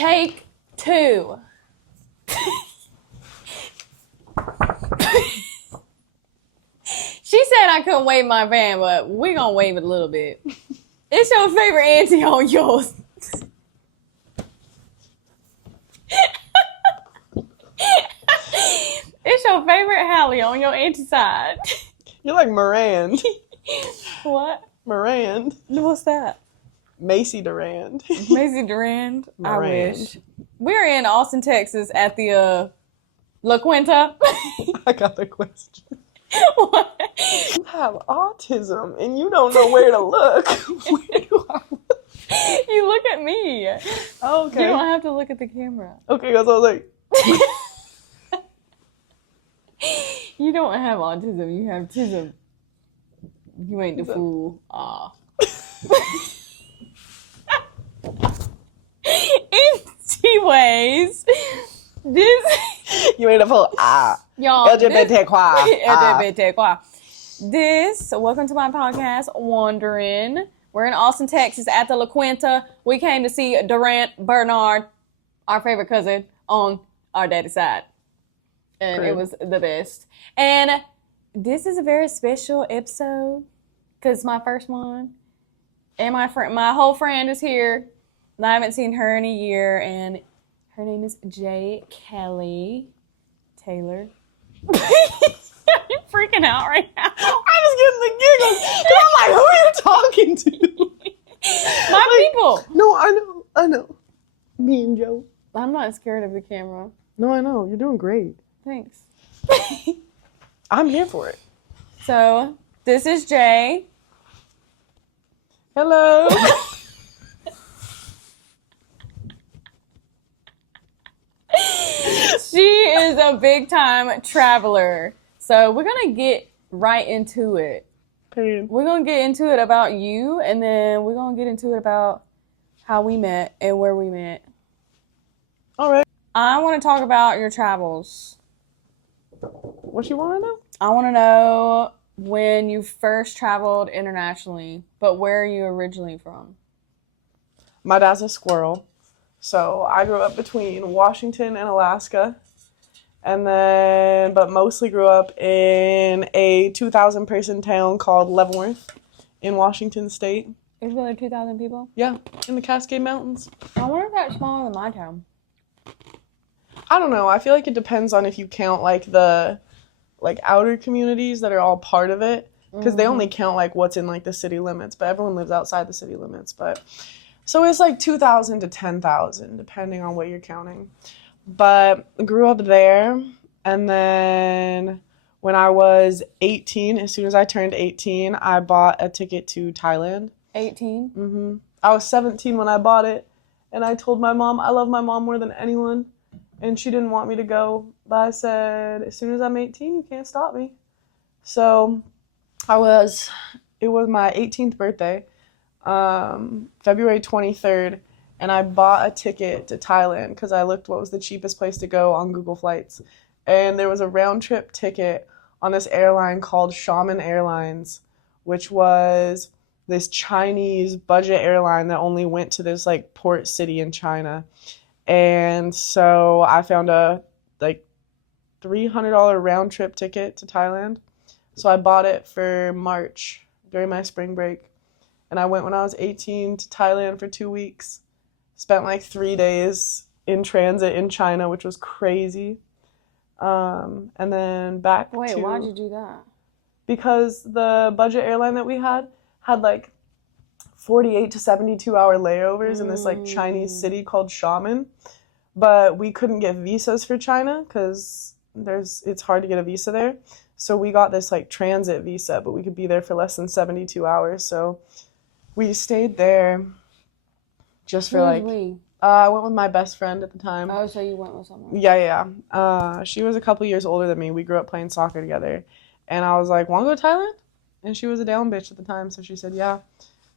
Take two. She said I couldn't wave my van, but we gonna wave it a little bit. It's your favorite auntie on yours. It's your favorite Hallie on your auntie side. You're like Mirand. What? Mirand. What's that? Macy Durand. Macy Durand. I Mirand. wish. We're in Austin, Texas at the La Quinta. I got a question. What? You have autism and you don't know where to look. Where do I look? You look at me. Oh, okay. You don't have to look at the camera. Okay, because I was like, You don't have autism. You have tism. You ain't the fool. Ah. Anyways, this you ain't a fool. y'all. LGBT qua. LGBT qua. Welcome to my podcast, Wandering. We're in Austin, Texas at the La Quinta. We came to see Durant Bernard, our favorite cousin on our daddy's side. And it was the best. And this is a very special episode because it's my first one. And my whole friend is here. And I haven't seen her in a year. And her name is J. Kelly Taylor. You're freaking out right now. I was getting the giggles. I'm like, who are you talking to? My people. No, I know. Me and Joe. I'm not scared of the camera. No, I know. You're doing great. Thanks. I'm here for it. So, this is Jay. Hello. She is a big time traveler. So, we're going to get right into it. Period. We're going to get into it about you, and then we're going to get into it about how we met and where we met. All right. I want to talk about your travels. What you want to know? I want to know when you first traveled internationally, but where are you originally from? My dad's a squirrel. So I grew up between Washington and Alaska. But mostly grew up in a 2,000 person town called Leavenworth in Washington State. There's really 2,000 people? Yeah, in the Cascade Mountains. I wonder if that's smaller than my town. I don't know. I feel like it depends on if you count the outer communities that are all part of it, because they only count what's in the city limits, but everyone lives outside the city limits. But so it's 2,000 to 10,000 depending on what you're counting. But I grew up there, and then when I was 18, as soon as I turned 18, I bought a ticket to Thailand. 18? Mm-hmm. I was 17 when I bought it, and I told my mom I love my mom more than anyone. And she didn't want me to go, but I said, as soon as I'm 18, you can't stop me. So it was my 18th birthday, February 23rd, and I bought a ticket to Thailand because I looked what was the cheapest place to go on Google Flights. And there was a round trip ticket on this airline called Xiamen Airlines, which was this Chinese budget airline that only went to this port city in China. And so I found a $300 round trip ticket to Thailand. So I bought it for March during my spring break. And I went when I was 18 to Thailand for 2 weeks. Spent 3 days in transit in China, which was crazy. And then back Wait, why'd you do that? Because the budget airline that we had 48 to 72 hour layovers in this Chinese city called Xiamen, but we couldn't get visas for China because it's hard to get a visa there. So we got this transit visa, but we could be there for less than 72 hours. So we stayed there just for we? I went with my best friend at the time. Oh, so you went with someone? Yeah. She was a couple years older than me. We grew up playing soccer together, and I was like, "Want to go to Thailand?" And she was a down bitch at the time, so she said, "Yeah."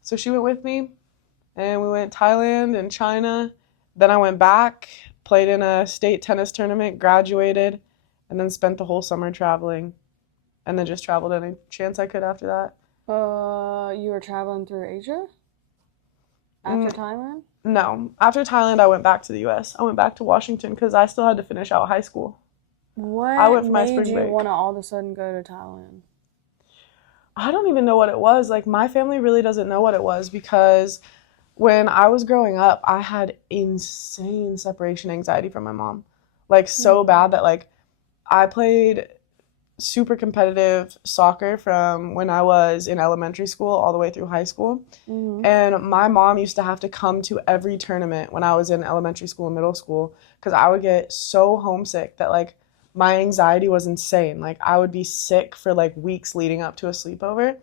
So she went with me, and we went Thailand and China. Then I went back, played in a state tennis tournament, graduated, and then spent the whole summer traveling, and then just traveled any chance I could after that. You were traveling through Asia? After Thailand? No. After Thailand, I went back to the U.S. I went back to Washington because I still had to finish out high school. What I went for my made spring you break. want to all of a sudden go to Thailand? I don't even know what it was. Like, my family really doesn't know what it was because when I was growing up, I had insane separation anxiety from my mom. Like, so bad that, like, I played super competitive soccer from when I was in elementary school all the way through high school. Mm-hmm. And my mom used to have to come to every tournament when I was in elementary school and middle school because I would get so homesick that, like, my anxiety was insane. Like, I would be sick for, like, weeks leading up to a sleepover.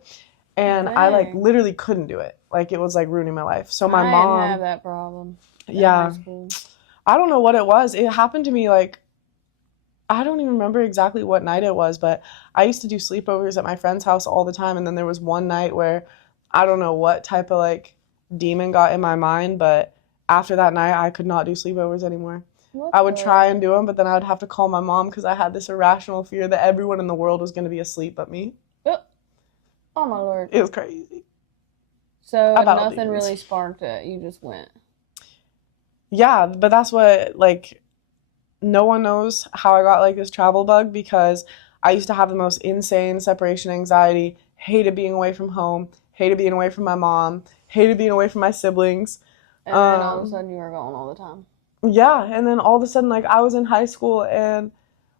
And I, like, Dang. literally couldn't do it. Like, it was, like, ruining my life. So my I mom, didn't have that problem in yeah, high school. I don't know what it was. It happened to me, like, I don't even remember exactly what night it was, but I used to do sleepovers at my friend's house all the time. And then there was one night where I don't know what type of, like, demon got in my mind, but after that night, I could not do sleepovers anymore. What I would the? try and do them, but then I would have to call my mom because I had this irrational fear that everyone in the world was going to be asleep but me. Oh my lord. It was crazy. So I battled nothing demons. really sparked it. You just went. Yeah, but that's what, like, no one knows how I got, like, this travel bug because I used to have the most insane separation anxiety, hated being away from home, hated being away from my mom, hated being away from my siblings. And then all of a Um, sudden you were going all the time. Yeah, and then all of a sudden, like, I was in high school and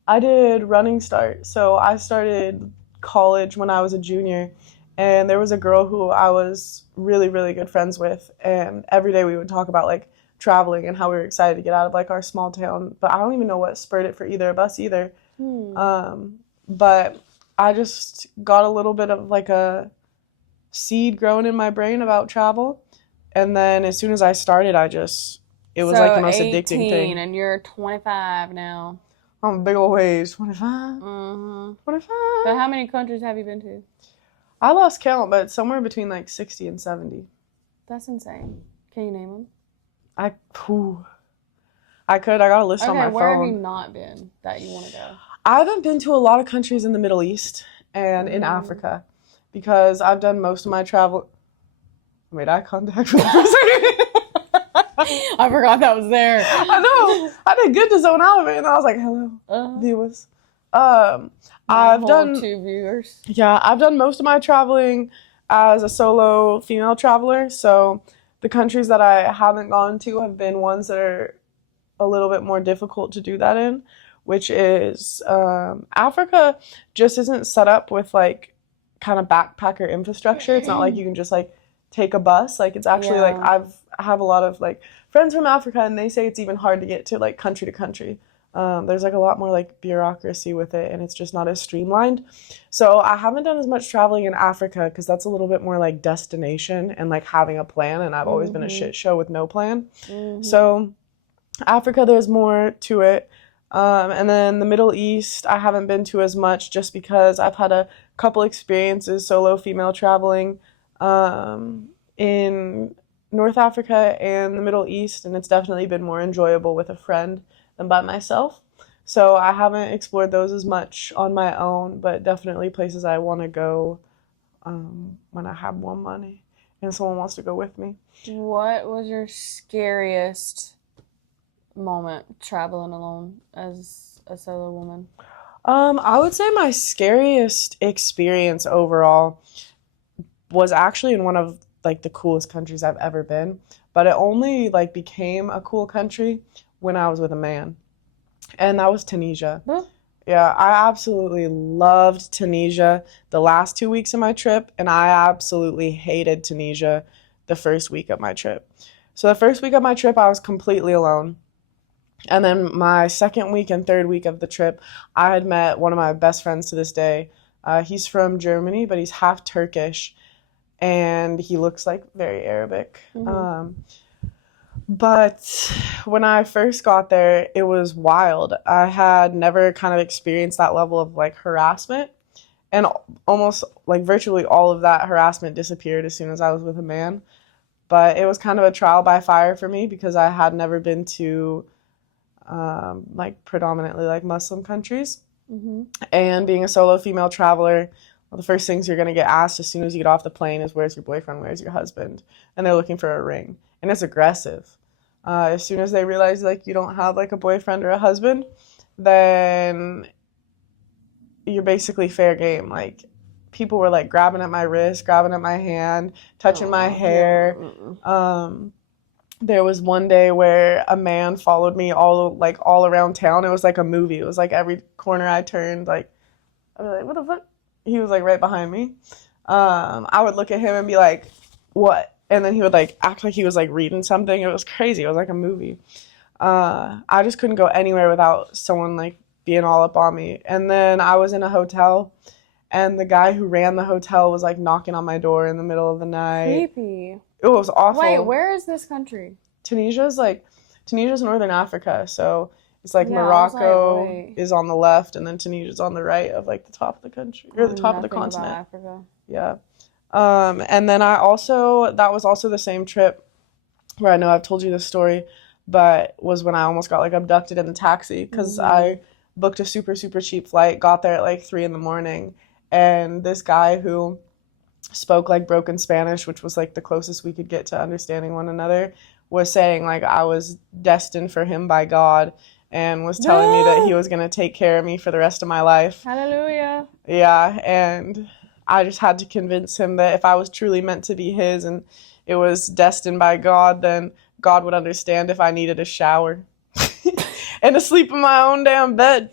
I did running start. So I started college when I was a junior, and there was a girl who I was really, really good friends with, and every day we would talk about, like, traveling and how we were excited to get out of, like, our small town. But I don't even know what spurred it for either of us either. But I just got a little bit of, like, a seed growing in my brain about travel, and then as soon as I started, it was like the So most addicting 18 thing. and you're 25 now. I'm a big old ways. 25? Mm-hmm. 25? So how many countries have you been to? I lost count, but somewhere between like 60 and 70. That's insane. Can you name them? I could. I got a list on Okay, my where have you phone. not been that you want to go? I haven't been to a lot of countries in the Middle East and in Africa because I've done most of my travel. I made eye contact with the person. I forgot that was there. I know. I did good to zone out of it, and I was like, "Hello, viewers." My I've whole done 2 viewers. Yeah, I've done most of my traveling as a solo female traveler. So the countries that I haven't gone to have been ones that are a little bit more difficult to do that in, which is Africa just isn't set up with like kind of backpacker infrastructure. It's not like you can just like take a bus. Like it's actually like Yeah. I have a lot of like friends from Africa, and they say it's even hard to get to like country to country. There's like a lot more like bureaucracy with it, and it's just not as streamlined. So I haven't done as much traveling in Africa because that's a little bit more like destination and like having a plan, and I've always been a shit show with no plan. So Africa, there's more to it. And then the Middle East, I haven't been to as much just because I've had a couple experiences solo female traveling in North Africa and the Middle East, and it's definitely been more enjoyable with a friend than by myself. So I haven't explored those as much on my own, but definitely places I want to go when I have more money and someone wants to go with me. What was your scariest moment traveling alone as a solo woman? I would say my scariest experience overall was actually in one of like the coolest countries I've ever been, but it only like became a cool country when I was with a man, and that was Tunisia. Huh? Yeah, I absolutely loved Tunisia the last 2 weeks of my trip, and I absolutely hated Tunisia the first week of my trip. So the first week of my trip, I was completely alone. And then my second week and third week of the trip, I had met one of my best friends to this day. He's from Germany, but he's half Turkish, and he looks like very Arabic. But when I first got there, it was wild. I had never kind of experienced that level of like harassment, and almost like virtually all of that harassment disappeared as soon as I was with a man. But it was kind of a trial by fire for me because I had never been to like predominantly like Muslim countries. And being a solo female traveler, well, the first things you're going to get asked as soon as you get off the plane is, where's your boyfriend, where's your husband? And they're looking for a ring. and it's aggressive. As soon as they realize like you don't have like a boyfriend or a husband, then you're basically fair game. Like people were like grabbing at my wrist, grabbing at my hand, touching my hair. There was one day where a man followed me all around town. It was like a movie. It was like every corner I turned, like I'd be like, what the fuck? He was like right behind me. I would look at him and be like, what? And then he would like act like he was like reading something. It was crazy. It was like a movie. I just couldn't go anywhere without someone like being all up on me. And then I was in a hotel, and the guy who ran the hotel was like knocking on my door in the middle of the night. Creepy. It was awful. Wait, where is this country? Tunisia's Northern Africa, so it's like Yeah, I was Morocco like, wait. is on the left, and then Tunisia's on the right of like the top of the country or the top of the Nothing about continent. Africa. Yeah. And then that was also the same trip where I know I've told you this story, but was when I almost got like abducted in the taxi because I booked a super, super cheap flight, got there at like 3 a.m, and this guy who spoke like broken Spanish, which was like the closest we could get to understanding one another, was saying like I was destined for him by God and was telling me that he was going to take care of me for the rest of my life. Hallelujah. Yeah, and I just had to convince him that if I was truly meant to be his and it was destined by God, then God would understand if I needed a shower and to sleep in my own damn bed.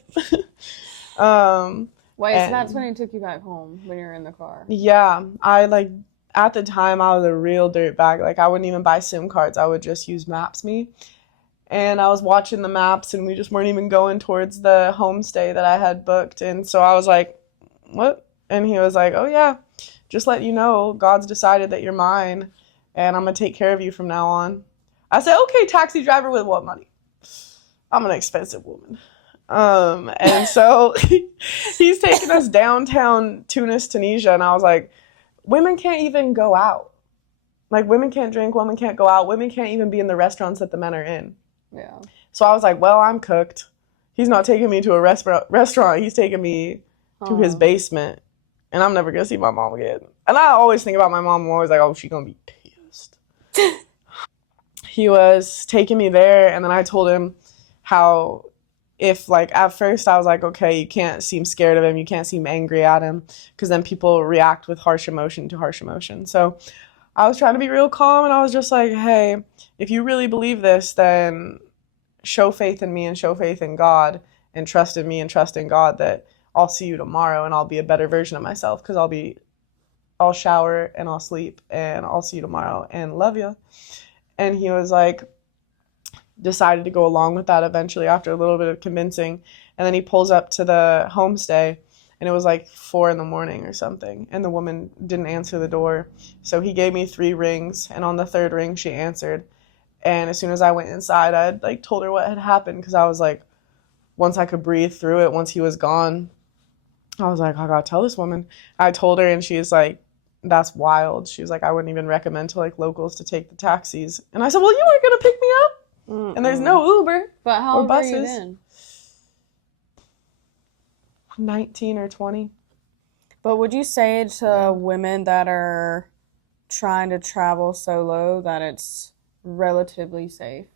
Wait, so that's when he took you back home when you were in the car? Yeah, at the time I was a real dirtbag. Like I wouldn't even buy SIM cards. I would just use Maps.me. And I was watching the maps and we just weren't even going towards the homestay that I had booked. And so I was like, what? And he was like, oh yeah, just let you know, God's decided that you're mine and I'm going to take care of you from now on. I said, okay, taxi driver with what money? I'm an expensive woman. And so he's taking us downtown Tunis, Tunisia. And I was like, women can't even go out. Like women can't drink, women can't go out, women can't even be in the restaurants that the men are in. Yeah. So I was like, well, I'm cooked. He's not taking me to a restaurant. He's taking me to his basement. And I'm never going to see my mom again. And I always think about my mom. I'm always like, oh, she's going to be pissed. He was taking me there. And then I told him how if, like, at first I was like, okay, you can't seem scared of him. You can't seem angry at him. Because then people react with harsh emotion to harsh emotion. So I was trying to be real calm. And I was just like, hey, if you really believe this, then show faith in me and show faith in God. And trust in me and trust in God that I'll see you tomorrow and I'll be a better version of myself because I'll shower and I'll sleep and I'll see you tomorrow and love you. And he was like, decided to go along with that eventually after a little bit of convincing. And then he pulls up to the homestay and it was like 4 a.m. or something. And the woman didn't answer the door. So he gave me 3 rings and on the 3rd ring she answered. And as soon as I went inside, I had like told her what had happened because I was like, once I could breathe through it, once he was gone, I was like, I gotta tell this woman. I told her and she's like, that's wild. She was like, I wouldn't even recommend to like locals to take the taxis. And I said, well, you weren't gonna pick me up. And there's no Uber. But how or old were buses. you then? 19 or 20. But would you say to women that are trying to travel solo that it's relatively safe?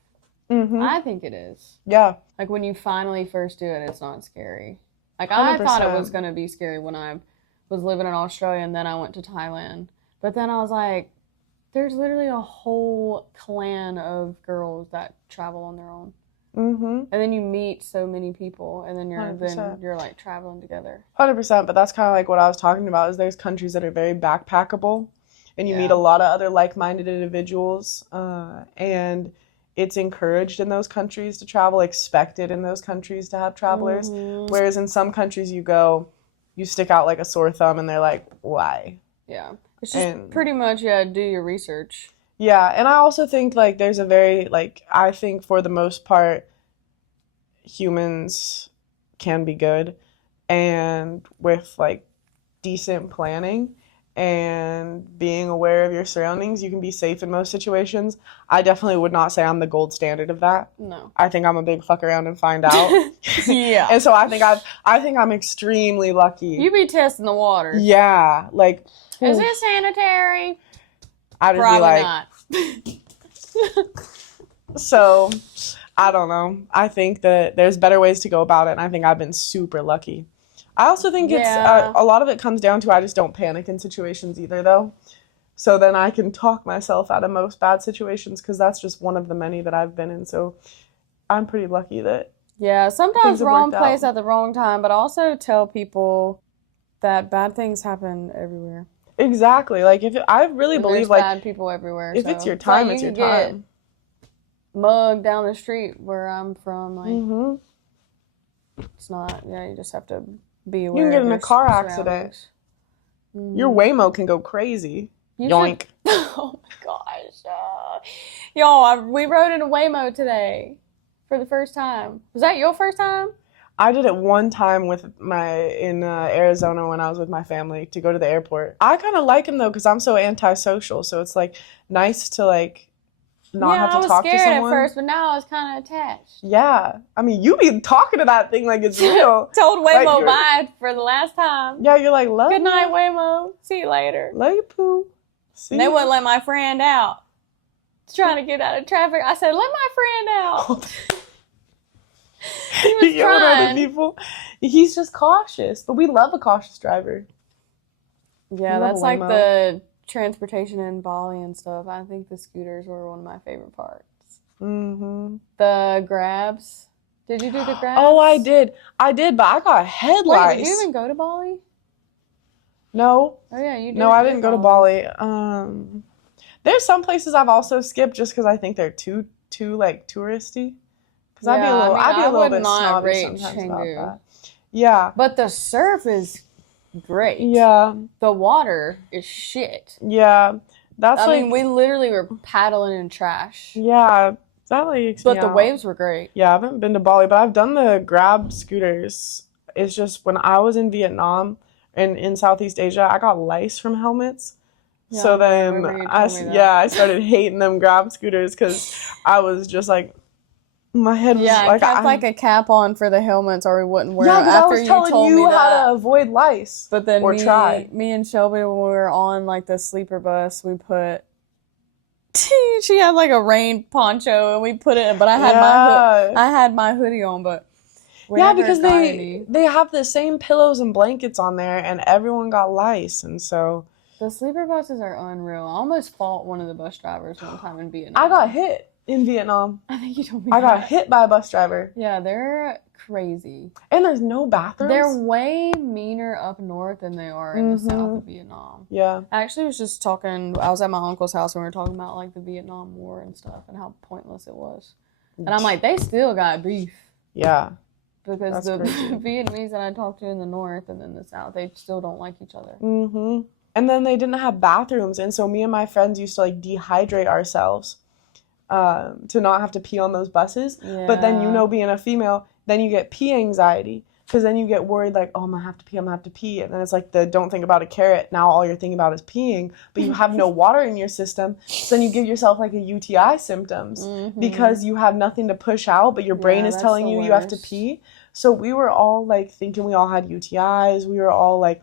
Mm-hmm. I think it is. Yeah. Like when you finally first do it, it's not scary. Like I thought it was 100%. going to be scary when I was living in Australia and then I went to Thailand. But then I was like, there's literally a whole clan of girls that travel on their own. Mm-hmm. And then you meet so many people and then you're 100%. like traveling together. 100%, but that's kind of like what I was talking about is there's countries that are very backpackable and you Yeah. meet a lot of other like-minded individuals and it's encouraged in those countries to travel, expected in those countries to have travelers. Mm-hmm. Whereas in some countries you go, you stick out like a sore thumb and they're like, why? Yeah. It's just And- pretty much, do your research. Yeah, and I also think like there's a very like I think for the most part humans can be good and with like decent planning and being aware of your surroundings, you can be safe in most situations. I definitely would not say I'm the gold standard of that. No. I think I'm a big fuck around and find out. Yeah. And so I think I'm extremely lucky. You be testing the water. Yeah, like Is it sanitary? I just Probably be like not. So, I don't know. I think that there's better ways to go about it, and I think I've been super lucky. I also think it's Yeah. a lot of it comes down to I just don't panic in situations either, though. So then I can talk myself out of most bad situations because that's just one of the many that I've been in. So I'm pretty lucky that Yeah, things sometimes have wrong worked place out. at the wrong time, but also tell people that bad things happen everywhere. Exactly. Like I really And believe there's like bad people everywhere. if So it's your it's like time, you it's your could get time. mugged down the street where I'm from. Like Hmm. it's not. Yeah, you just have to be You can aware get of in your a car accident. surroundings. Your Mhm. Waymo can go crazy. You Yoink. should. Oh my gosh, y'all! We rode in a Waymo today for the first time. Was that your first time? I did it one time with in Arizona when I was with my family to go to the airport. I kind of like him though because I'm so antisocial. So it's like nice to like not Yeah, have I to was talk to scared at someone. first, but now I was kind of attached. Yeah, I mean you be talking to that thing like it's real. Told Like, Waymo you're- bye for the last time. Yeah, you're like love. Good night, you. Waymo. See you later. Love you, poo. See. And they ya. wouldn't let my friend out. Trying to get out of traffic. I said, let my friend out. He was Yeah, with other trying. people. He's just cautious, but we love a cautious driver. Yeah, Love a that's like Waymo. the transportation in Bali and stuff. I think the scooters were one of my favorite parts. Mm-hmm. The grabs. Did you do the grabs? Oh, I did, but I got head Wait, lice. did you even go to Bali? No, Oh yeah, you did. no, I didn't go to Bali. There's some places I've also skipped just because I think they're too like touristy. Because I'd be a Yeah, I little, mean, I'd be I a little would bit not snobby rate sometimes about Canggu. that. Yeah, But the surf is great. yeah, The water is shit. yeah. That's I like, mean, we literally were paddling in trash. yeah, that like freaks me But the out. waves were great. Yeah, I haven't been to Bali, but I've done the Grab scooters. It's just when I was in Vietnam and in Southeast Asia, I got lice from helmets. Yeah, So I then remember you told me that. I started hating them Grab scooters because I was just like, my head was Yeah, I like, kept like a cap on for the helmets, or we wouldn't wear yeah, them. because I After was you telling told me you how that. to avoid lice. But then or try. me and Shelby, when we were on like the sleeper bus, we put. She had like a rain poncho, and we put it. But I had Yeah. I had my hoodie on, but we Yeah, never because got any. they have the same pillows and blankets on there, and everyone got lice, and so The sleeper buses are unreal. I almost fought one of the bus drivers one time in Vietnam. I got hit in Vietnam. I think you told me I got that. hit by a bus driver, Yeah, they're crazy. and there's no bathrooms. They're way meaner up north than they are in the south Mhm. of Vietnam. Yeah. I actually was just talking, I was at my uncle's house and we were talking about like the Vietnam War and stuff and how pointless it was. And I'm like, they still got beef Yeah. because That's the crazy. Vietnamese that I talked to in the north and then the south, they still don't like each other. Mm-hmm. And then they didn't have bathrooms, and so me and my friends used to like dehydrate ourselves to not have to pee on those buses. Yeah. But then, you know, being a female, then you get pee anxiety because then you get worried like, oh, I'm gonna have to pee, I'm gonna have to pee, and then it's like the don't think about a carrot. Now all you're thinking about is peeing, but you have no water in your system, so then you give yourself like a UTI symptoms Mhm. because you have nothing to push out, but your brain Yeah, is that's telling the you you have to worst. pee. So we were all like thinking we all had UTIs. We were all like,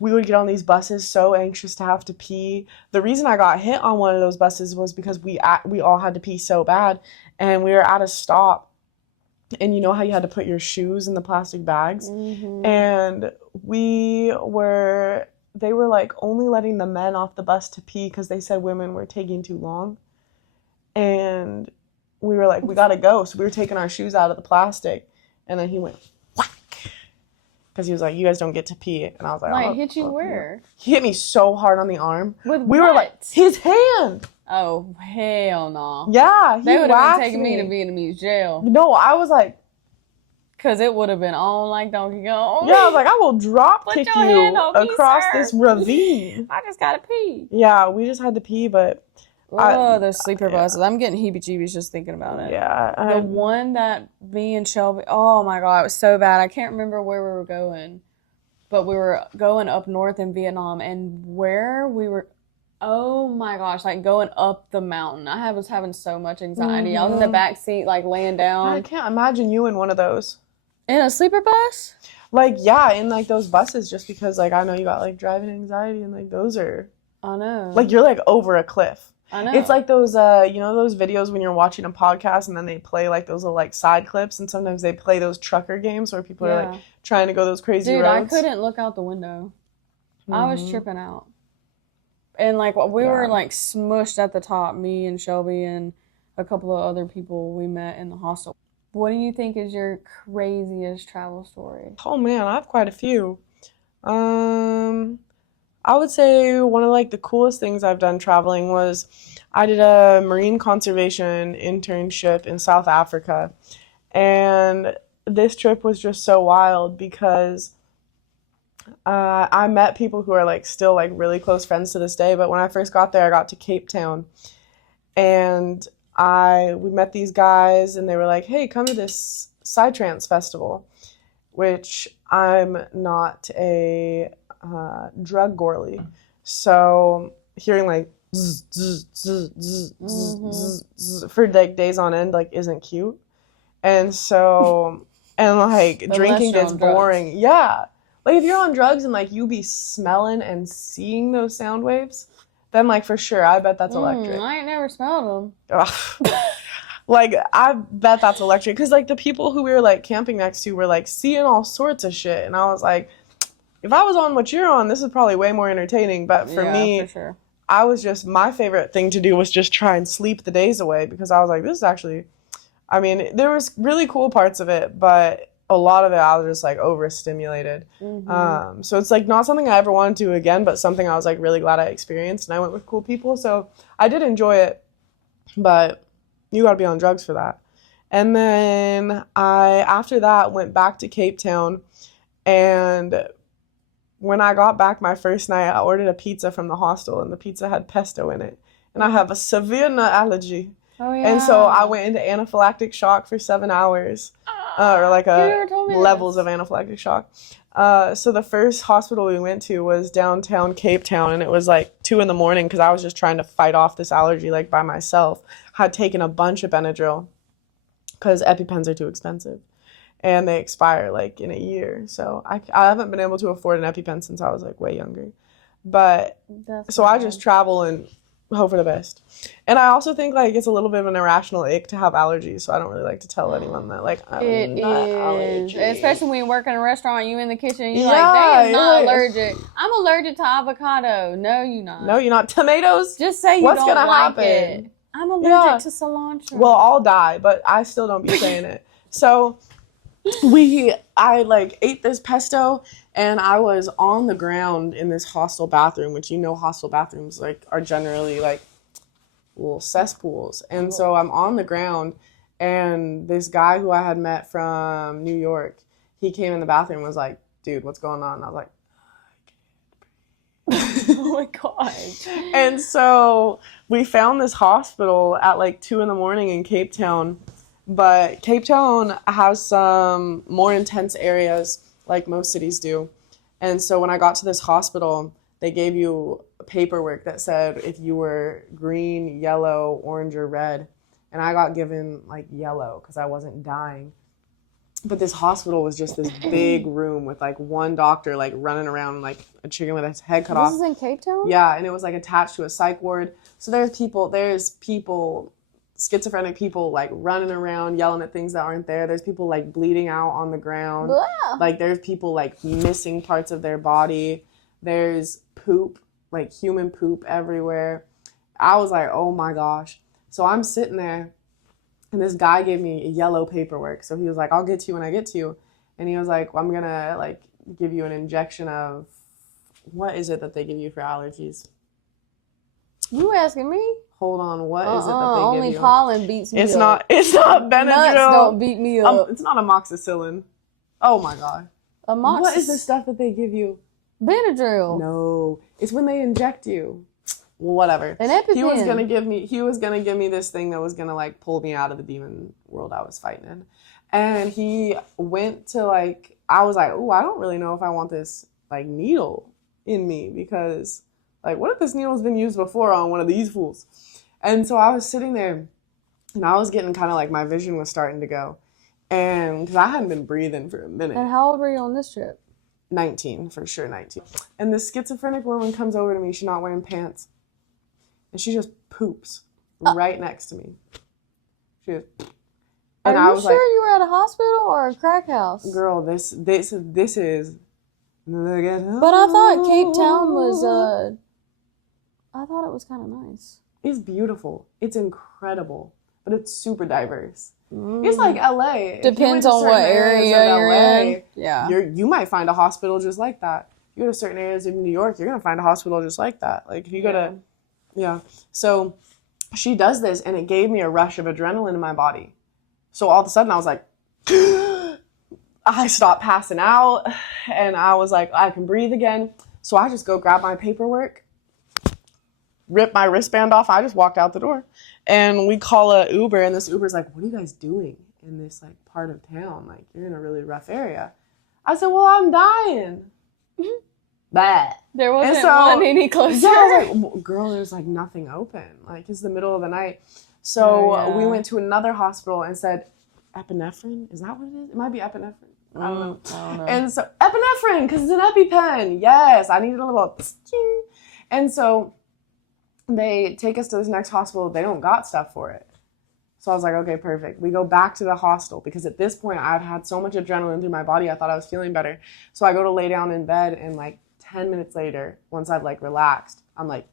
we would get on these buses so anxious to have to pee. The reason I got hit on one of those buses was because we all had to pee so bad, and we were at a stop, and you know how you had to put your shoes in the plastic bags, Mhm. and they were like only letting the men off the bus to pee because they said women were taking too long, and we were like, we gotta go, so we were taking our shoes out of the plastic, and then he went whack because he was like, you guys don't get to pee, and I was like, Like, oh, hit you fuck where? He hit me so hard on the arm. With We what? were like, his hand. Oh, hell no. Yeah, he They would have whacked been taking me to Vietnamese jail. No, I was like, Because it would have been on like Donkey Kong. yeah, I was like, I will drop Put kick your hand you on me, across sir. this ravine. I just gotta pee. Yeah, we just had to pee, but Oh, those sleeper yeah. buses. I'm getting heebie-jeebies just thinking about it. yeah, The one that me and Shelby, oh my God, it was so bad. I can't remember where we were going, but we were going up north in Vietnam, and where we were, oh my gosh, like going up the mountain. Was having so much anxiety. I was in the Mhm. back seat, like laying I down can't imagine you in one of those. in a sleeper bus. Like, yeah, in like those buses, just because like I know you got like driving anxiety, and like those are I know. like you're like over a cliff. I know. It's like those, those videos when you're watching a podcast and then they play like those little like side clips, and sometimes they play those trucker games where people are like trying to go those crazy Dude, roads. I couldn't look out the window. I was tripping out. And like we Yeah. were like smushed at the top, me and Shelby and a couple of other people we met in the hostel. What do you think is your craziest travel story? Oh man, I have quite a few. I would say one of like the coolest things I've done traveling was I did a marine conservation internship in South Africa. And this trip was just so wild because I met people who are like still like really close friends to this day. But when I first got there, I got to Cape Town, and we met these guys, and they were like, "Hey, come to this Psytrance festival," which I'm not a drug gorley, so hearing like zzz, zzz, zzz, zzz, zzz, zzz, for like days on end like isn't cute, and so and like drinking gets boring. Yeah. Like, if you're on drugs and, like, you be smelling and seeing those sound waves, then, like, for sure, I bet that's electric. I ain't never smelled them. Like, I bet that's electric. Because, like, the people who we were, like, camping next to were, like, seeing all sorts of shit. And I was like, if I was on what you're on, this is probably way more entertaining. But for me, for sure. I was just, my favorite thing to do was just try and sleep the days away. Because I was like, this is actually, I mean, there was really cool parts of it, but a lot of it I was just like overstimulated. So it's like not something I ever wanted to do again, but something I was like really glad I experienced, and I went with cool people, so I did enjoy it, but you got to be on drugs for that. And then I after that went back to Cape Town, and when I got back my first night, I ordered a pizza from the hostel, and the pizza had pesto in it, and I have a severe nut allergy. Oh, yeah. And so I went into anaphylactic shock for 7 hours. Or like levels of anaphylactic shock. So the first hospital we went to was downtown Cape Town, and it was like 2 a.m. because I was just trying to fight off this allergy like by myself. I had taken a bunch of Benadryl because EpiPens are too expensive, and they expire like in a year. So I haven't been able to afford an EpiPen since I was like way younger. But so I just travel and hope for the best. And I also think like it's a little bit of an irrational ick to have allergies, so I don't really like to tell anyone that like I'm not allergic. Especially when you work in a restaurant, you in the kitchen, you're Yeah, like, they is not like- allergic. I'm allergic to avocado. No, you not. No, you're not. Tomatoes? Just say you What's don't gonna like happen? it. I'm allergic to cilantro. Well, I'll die, but I still don't be saying it. So I like ate this pesto, and I was on the ground in this hostel bathroom, which hostel bathrooms like are generally like little cesspools. And so I'm on the ground, and this guy who I had met from New York, he came in the bathroom and was like, "Dude, what's going on?" And I was like, oh my god. and so we found this hospital at like 2 a.m. in Cape Town. But Cape Town has some more intense areas, like most cities do. And so when I got to this hospital, they gave you paperwork that said if you were green, yellow, orange, or red. And I got given like yellow because I wasn't dying. But this hospital was just this big room with like one doctor like running around like a chicken with his head cut off. This is in Cape Town? Yeah, and it was like attached to a psych ward. So there's people, schizophrenic people like running around yelling at things that aren't there. There's people like bleeding out on the ground. Blah. Like there's people like missing parts of their body. There's poop, like human poop everywhere. I was like, oh my gosh. So I'm sitting there, and this guy gave me yellow paperwork. So he was like, I'll get to you when I get to you. And he was like, well, I'm gonna like give you an injection of, what is it that they give you for allergies? You asking me? Hold on, what is it that they give only you? pollen beats me It's up. not Benadryl. Nuts don't beat me up. It's not amoxicillin. Oh my god. What is the stuff that they give you? Benadryl. No, it's when they inject you. Well, whatever. An EpiPen. He was gonna give me this thing that was gonna like pull me out of the demon world I was fighting in. And he went to like, I was like, oh, I don't really know if I want this like needle in me, because like, what if this needle's been used before on one of these fools? And so I was sitting there, and I was getting kind of like, my vision was starting to go. And because I hadn't been breathing for a minute. And how old were you on this trip? 19, for sure, 19. And this schizophrenic woman comes over to me. She's not wearing pants. And she just poops right next to me. She goes, Are and I you was sure like, you were at a hospital or a crack house? girl, this is. But I thought Cape Town was, I thought it was kind of nice. It's beautiful. It's incredible. But it's super diverse. It's like LA. If you went Depends to on certain what areas area of you're LA, in. Yeah. you might find a hospital just like that. You go to certain areas of New York, you're going to find a hospital just like that. Like, if you go to, yeah. So she does this, and it gave me a rush of adrenaline in my body. So all of a sudden, I was like, I stopped passing out, and I was like, I can breathe again. So I just go grab my paperwork, rip my wristband off. I just walked out the door, and we call a Uber, and this Uber's like, what are you guys doing in this like part of town? Like, you're in a really rough area. I said, well, I'm dying. Bad. There wasn't one any closer. Yeah, I was like, well, girl, there's like nothing open. Like, it's the middle of the night. So we went to another hospital and said, epinephrine? Is that what it is? It might be epinephrine. I don't know. And so, epinephrine, because it's an EpiPen. Yes, I needed a little ting. And so they take us to this next hospital. They don't got stuff for it. So I was like, okay, perfect. We go back to the hostel because at this point I've had so much adrenaline through my body. I thought I was feeling better. So I go to lay down in bed, and like 10 minutes later, once I've like relaxed, I'm like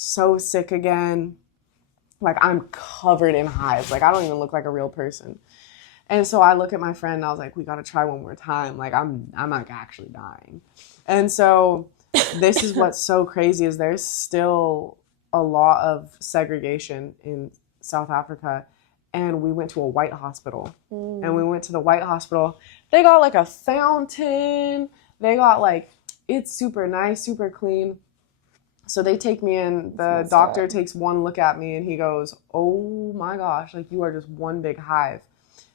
so sick again. Like, I'm covered in hives. Like, I don't even look like a real person. And so I look at my friend, and I was like, we got to try one more time. Like, I'm like actually dying. And so this is what's so crazy is there's still a lot of segregation in South Africa. And we went to a white hospital. And we went to the white hospital. They got like a fountain. They got like, it's super nice, super clean. So they take me in. The doctor takes one look at me, and he goes, oh my gosh, like, you are just one big hive.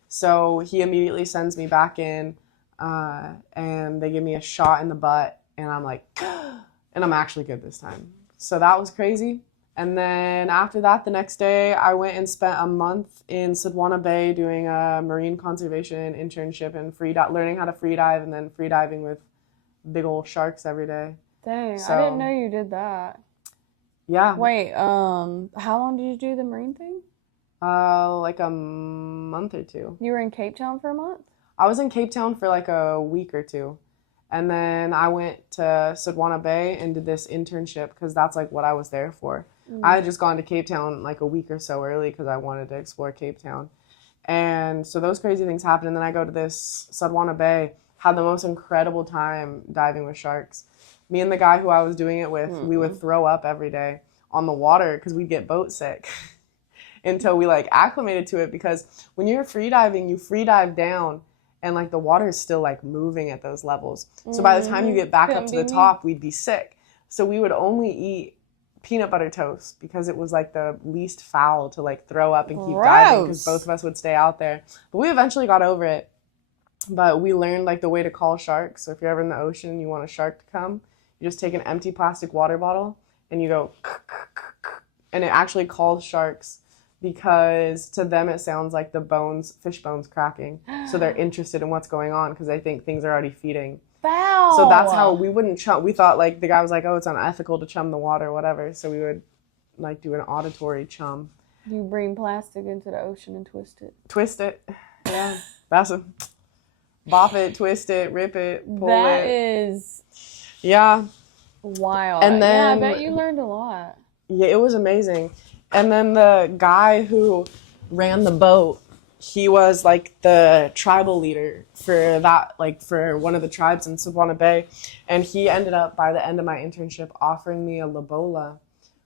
So he immediately sends me back in, and they give me a shot in the butt, and I'm like, and I'm actually good this time. So that was crazy. And then after that, the next day, I went and spent a month in Sodwana Bay doing a marine conservation internship and learning how to free dive, and then free diving with big old sharks every day. Dang, I didn't know you did that. Yeah. Wait, how long did you do the marine thing? Like a month or two. You were in Cape Town for a month? I was in Cape Town for like a week or two. And then I went to Sodwana Bay and did this internship because that's like what I was there for. I had just gone to Cape Town like a week or so early because I wanted to explore Cape Town. And so those crazy things happened. And then I go to this Sodwana Bay, had the most incredible time diving with sharks. Me and the guy who I was doing it with, we would throw up every day on the water because we'd get boat sick until we like acclimated to it. Because when you're free diving, you free dive down and like the water is still like moving at those levels. So by the time you get back up to the top, we'd be sick. So we would only eat peanut butter toast because it was like the least foul to like throw up and keep diving because both of us would stay out there. But we eventually got over it. But we learned like the way to call sharks. So if you're ever in the ocean and you want a shark to come, you just take an empty plastic water bottle and you go, and it actually calls sharks because to them it sounds like the bones, fish bones cracking. So they're interested in what's going on because they think things are already feeding. Wow. So that's how we wouldn't chum. We thought like the guy was like, oh, it's unethical to chum the water or whatever. So we would like do an auditory chum. You bring plastic into the ocean and twist it. Twist it. Yeah. That's a bop it, twist it, rip it, pull it. That is yeah. wild. And then, yeah, I bet you learned a lot. Yeah, it was amazing. And then the guy who ran the boat, he was like the tribal leader for that, like for one of the tribes in Sodwana Bay. And he ended up, by the end of my internship, offering me a lobola,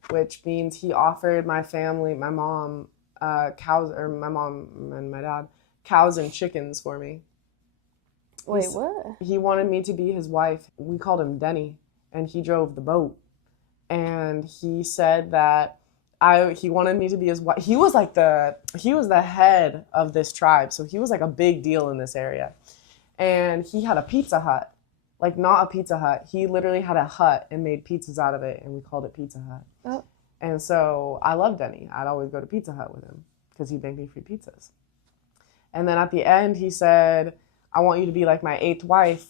which means he offered my family, my mom, cows, or my mom and my dad, cows and chickens for me. Wait, what? He wanted me to be his wife. We called him Denny, and he drove the boat. And he said that he wanted me to be his wife. He was the head of this tribe, so he was like a big deal in this area. And he had a Pizza Hut, like not a Pizza Hut. He literally had a hut and made pizzas out of it, and we called it Pizza Hut. Oh. And so I loved Denny. I'd always go to Pizza Hut with him because he'd make me free pizzas. And then at the end, he said, I want you to be like my 8th wife.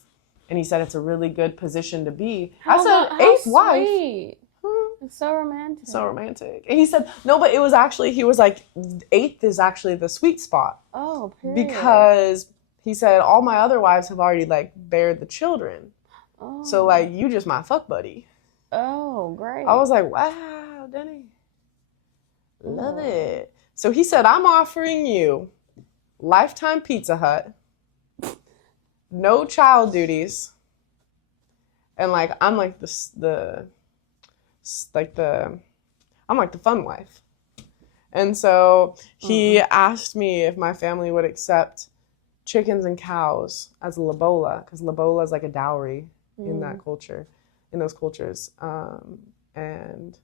And he said, it's a really good position to be. I said, 8th wife? It's so romantic. So romantic. And he said, no, but it was actually, he was like, 8th is actually the sweet spot. Oh, period. Because he said, all my other wives have already, like, bared the children. Oh. So, like, you just my fuck buddy. Oh, great. I was like, wow, Denny. Love it. So he said, I'm offering you lifetime Pizza Hut, no child duties, and like I'm like I'm like the fun wife. And so he asked me if my family would accept chickens and cows as a lobola, because lobola is like a dowry in that culture, in those cultures. And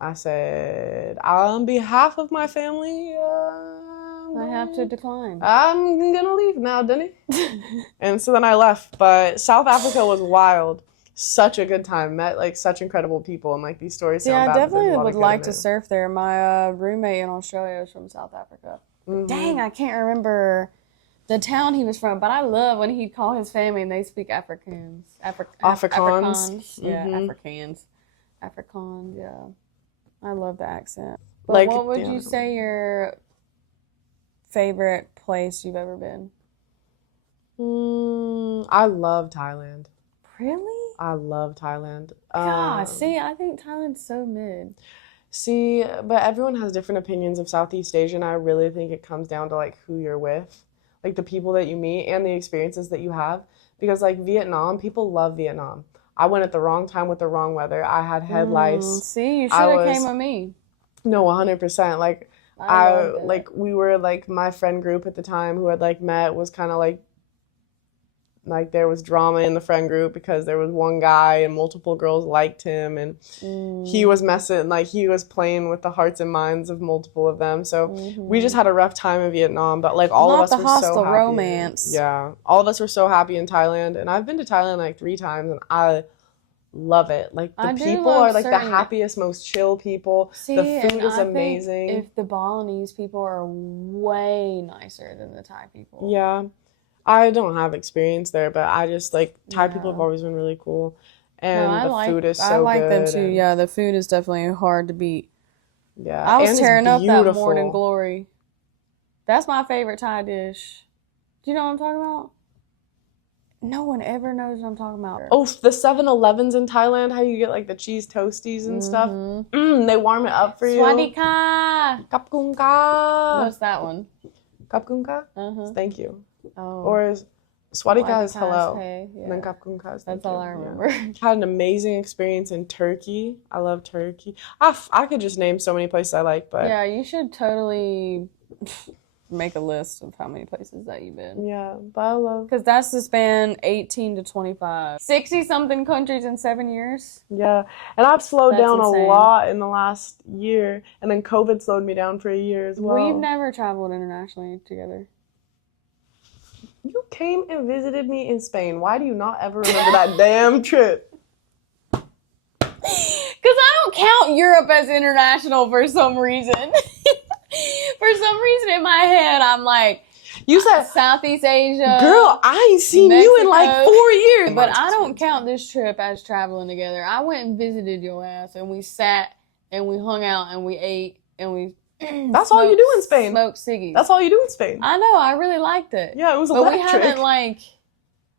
I said, on behalf of my family, I have to decline. I'm gonna leave now, Denny. And so then I left. But South Africa was wild. Such a good time. Met like such incredible people, and like these stories sound Yeah, I bad, but there's definitely a lot would of good like in to it. surf there. My roommate in Australia was from South Africa. Dang, I can't remember the town he was from, but I love when he'd call his family and they speak Afrikaans. Afrikaans. Yeah, Afrikaans. Afrikaans, yeah. I love the accent. But Like, what would yeah. you say your favorite place you've ever been? I love Thailand. Really? I love Thailand. God, see, I think Thailand's so mid. See, but everyone has different opinions of Southeast Asia, and I really think it comes down to like who you're with, like the people that you meet and the experiences that you have. Because like Vietnam, people love Vietnam. I went at the wrong time with the wrong weather. I had head lice. See, you should have came with me. No, 100%. Like I loved it. like we were like my friend group at the time who had like met was kind of like there was drama in the friend group because there was one guy and multiple girls liked him, and he was messing, like he was playing with the hearts and minds of multiple of them. So we just had a rough time in Vietnam, but like all of us Not the were so hostile happy. romance. Yeah, all of us were so happy in Thailand, and I've been to Thailand like 3 times, and I love it. Like the I do people love are like the certain- happiest, most chill people. See, The food and is I think amazing. if the Balinese people are way nicer than the Thai people. Yeah. I don't have experience there, but I just like Thai people Yeah. have always been really cool, and No, the food is so I like them good, too. and- Yeah, the food is definitely hard to beat. yeah. I was and it's tearing up that beautiful. morning glory. That's my favorite Thai dish. Do you know what I'm talking about? No one ever knows what I'm talking about. Oh, the 7-Elevens in Thailand, how you get like the cheese toasties and stuff. They warm it up for you. Swadika. Kap kun ka. What's that one? Kap kun ka? Uh-huh. Thank you. Oh. Or Swadika is Swadika hello. hey, yeah. And then Kap kun ka is thank That's all you. I Yeah. remember. Had an amazing experience in Turkey. I love Turkey. I could just name so many places I like, but Yeah, you should totally make a list of how many places that you've been. yeah, but I love. Because that's the span 18 to 25. 60-something countries in 7 years. Yeah, and I've slowed That's down insane. a lot in the last year, and then COVID slowed me down for a year as well. We've never traveled internationally together. You came and visited me in Spain. Why do you not ever remember that damn trip? Because I don't count Europe as international for some reason. For some reason in my head, I'm like, You said, Southeast Asia. girl, I ain't seen you in like Mexico. 4 years. But I don't count this trip as traveling together. I went and visited your ass, and we sat, and we hung out, and we ate, and we That's all you do in Spain. Smoked ciggies. That's all you do in Spain. I know, I really liked it. Yeah, it was But electric. we haven't, like,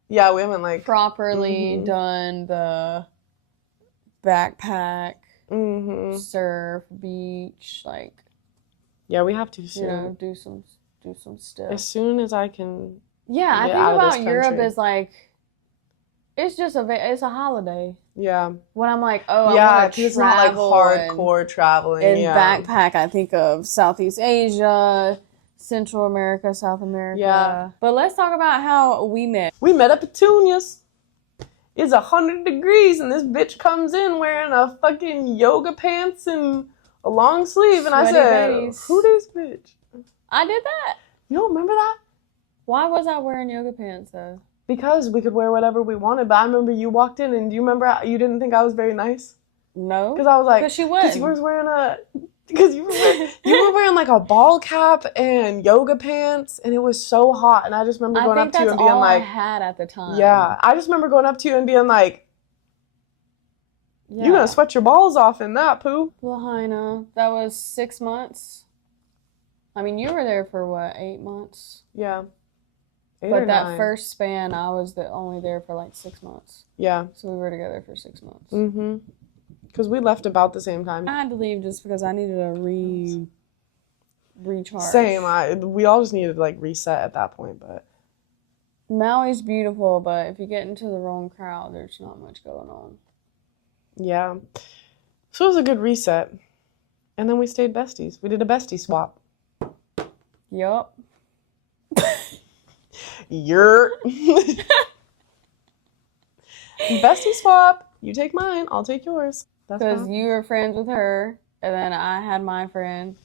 Yeah, we haven't like. properly done the backpack, surf, beach, like, Yeah, we have to soon. you know, do some stuff. As soon as I can. Yeah, I get think out of about this Europe country. as like, it's just it's a holiday. Yeah. When I'm like, oh, Yeah, I want 'cause to it's not like travel hardcore traveling. and yeah. backpack, I think of Southeast Asia, Central America, South America. Yeah. But let's talk about how we met. We met up at Petunia's. It's 100 degrees, and this bitch comes in wearing a fucking yoga pants and a long sleeve, and I Sweaty said, betties. "Who this bitch?" I did that. You don't remember that? Why was I wearing yoga pants though? Because we could wear whatever we wanted, but I remember you walked in, and do you remember you didn't think I was very nice? No. Because I was like, Because she because was. you were wearing you were wearing like a ball cap and yoga pants, and it was so hot, and I just remember I going think up to you that's and being all like, I had at the time. yeah, I just remember going up to you and being like, Yeah. You're gonna sweat your balls off in that, Pooh. Lahaina. That was 6 months. I mean, you were there for what, 8 months? Yeah. 8 But or that 9. first span, I was only there for like 6 months. Yeah. So we were together for 6 months. Mm-hmm. Because we left about the same time. I had to leave just because I needed a recharge. Same. We all just needed to like reset at that point, but Maui's beautiful, but if you get into the wrong crowd, there's not much going on. yeah. So it was a good reset. And then we stayed besties. We did a bestie swap. Yup. You're bestie swap. You take mine, I'll take yours. That's Because fine. you were friends with her, and then I had my friend,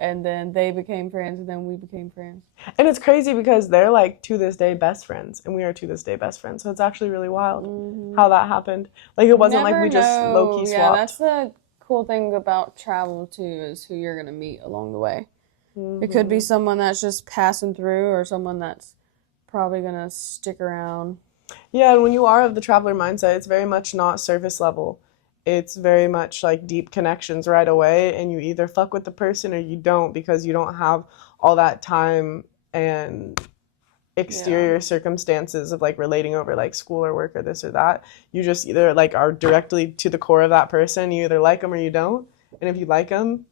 and then they became friends, and then we became friends. And it's crazy because they're like to this day best friends, and we are to this day best friends. So it's actually really wild how that happened. Like it wasn't like we just low key swapped. Yeah, that's the cool thing about travel too, is who you're gonna meet along the way. It could be someone that's just passing through, or someone that's probably gonna stick around. Yeah, and when you are of the traveler mindset, it's very much not surface level. It's very much like deep connections right away, and you either fuck with the person or you don't because you don't have all that time and exterior circumstances of like relating over like school or work or this or that. You just either like are directly to the core of that person. You either like them or you don't. And if you like them,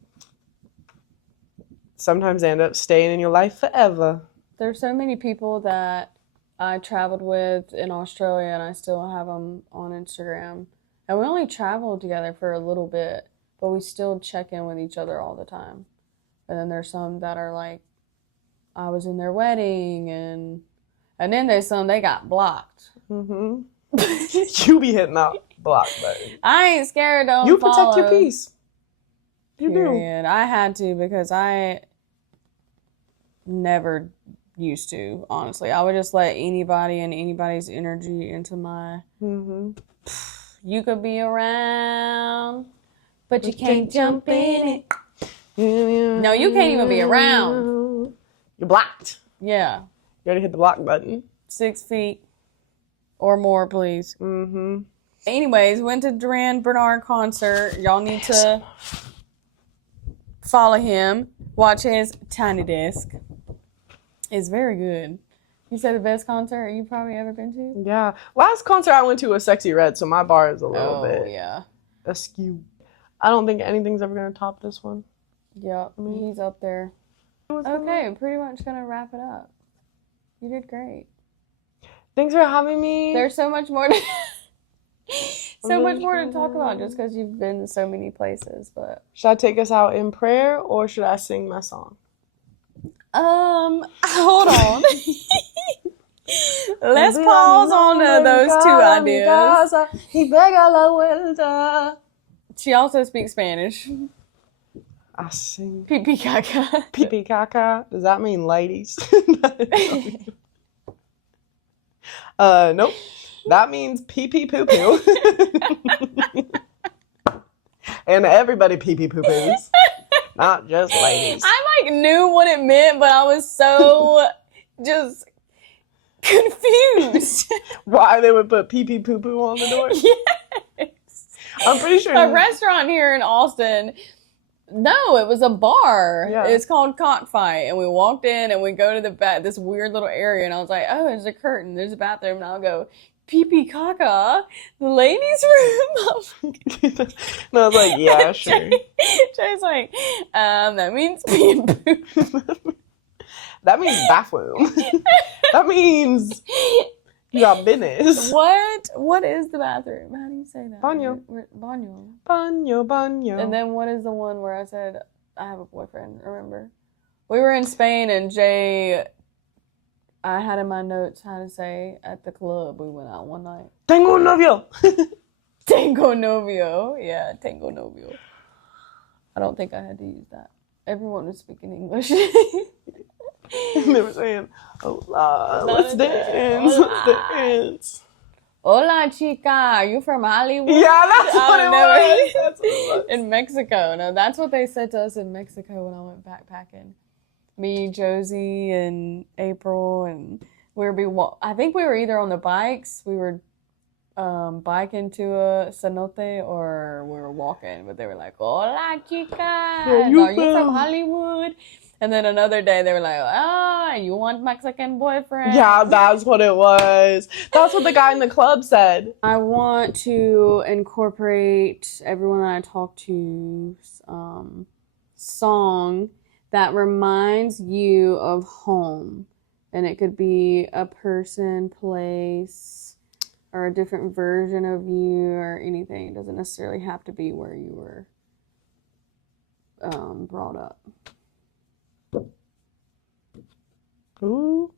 sometimes they end up staying in your life forever. There's so many people that I traveled with in Australia, and I still have them on Instagram. And we only traveled together for a little bit, but we still check in with each other all the time. And then there's some that are like, I was in their wedding, and then there's some they got blocked. You be hitting that block button. I ain't scared of You protect your peace. You Period. I had to, because I never used to, honestly. I would just let anybody and anybody's energy into my... You could be around, but you can't jump in it. No, you can't even be around. You're blocked. Yeah. You already hit the block button. 6 feet or more, please. Anyways, went to Duran Bernard concert. Y'all need to follow him. Watch his Tiny Desk. It's very good. You said the best concert you've probably ever been to? Yeah. Last concert I went to was Sexy Red, so my bar is a little bit askew. I don't think anything's ever going to top this one. Yep, he's up there. Okay, pretty much going to wrap it up. You did great. Thanks for having me. There's so much more to... much more to talk about just because you've been to so many places, but... Should I take us out in prayer or should I sing my song? Hold on. Let's pause on those two ideas. She also speaks Spanish. I sing Pipi caca. pipi caca. Does that mean ladies? Nope. That means pee pee poo poo. And everybody pee pee poo poos. Not just ladies. I knew what it meant, but I was so just confused. Why they would put pee pee poo poo on the door? Yes. I'm pretty sure. A restaurant here in Austin. No, it was a bar. Yeah. It's called Cockfight, and we walked in and we go to the back, this weird little area, and I was like, "Oh, there's a curtain, there's a bathroom," and I'll go, "Pee pee caca, the ladies' room." And I was like, yeah, sure. Jay's like, that means pee and poo. That means bathroom. That means you got business. What is the bathroom? How do you say that? Baño. Baño. Baño, baño. And then what is the one where I said I have a boyfriend? Remember, we were in Spain and Jay. I had in my notes how to say at the club we went out one night. Tengo un novio. Tengo novio. Yeah, tengo novio. I don't think I had to use that. Everyone was speaking English. And they were saying, hola, let's dance, let's dance. Hola, chica. Are you from Hollywood? Yeah, that's what it was. That's what it was. In Mexico. No, that's what they said to us in Mexico when I went backpacking. Me, Josie, and April, and I think we were either on the bikes. We were biking to a cenote or we were walking, but they were like, "Hola, chicas, Where you are you from from?" Hollywood?" And then another day they were like, "Ah, you want Mexican boyfriend?" Yeah, that's what it was. That's what the guy in the club said. I want to incorporate everyone that I talk to's song that reminds you of home. And it could be a person, place, or a different version of you or anything. It doesn't necessarily have to be where you were brought up. Ooh.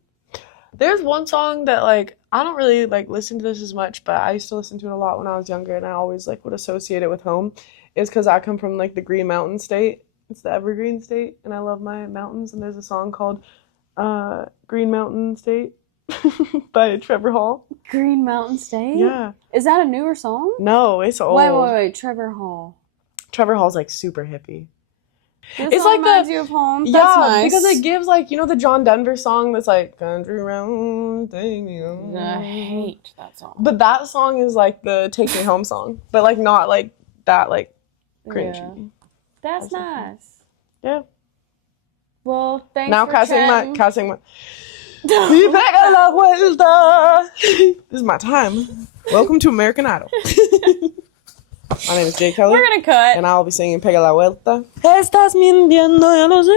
There's one song that like I don't really like listen to this as much, but I used to listen to it a lot when I was younger, and I always like would associate it with home. Is because I come from like the Green Mountain State. It's the Evergreen State, and I love my mountains. And there's a song called "Green Mountain State" by Trevor Hall. Green Mountain State? Yeah. Is that a newer song? No, it's old. Wait. Trevor Hall. Trevor Hall's like super hippie. This It's song like reminds the you of home. That's yeah, nice. because it gives like you know the John Denver song that's like country round thing. I hate that song. But that song is like the Take Me Home song, but like not like that like cringy. Yeah. That's nice. Yeah. Well, thanks Now for casting chatting. my. Mi pega la vuelta. This is my time. Welcome to American Idol. My name is Jay Kelly, We're gonna cut. and I'll be singing Pega la vuelta. Estás mintiendo, ya lo sé.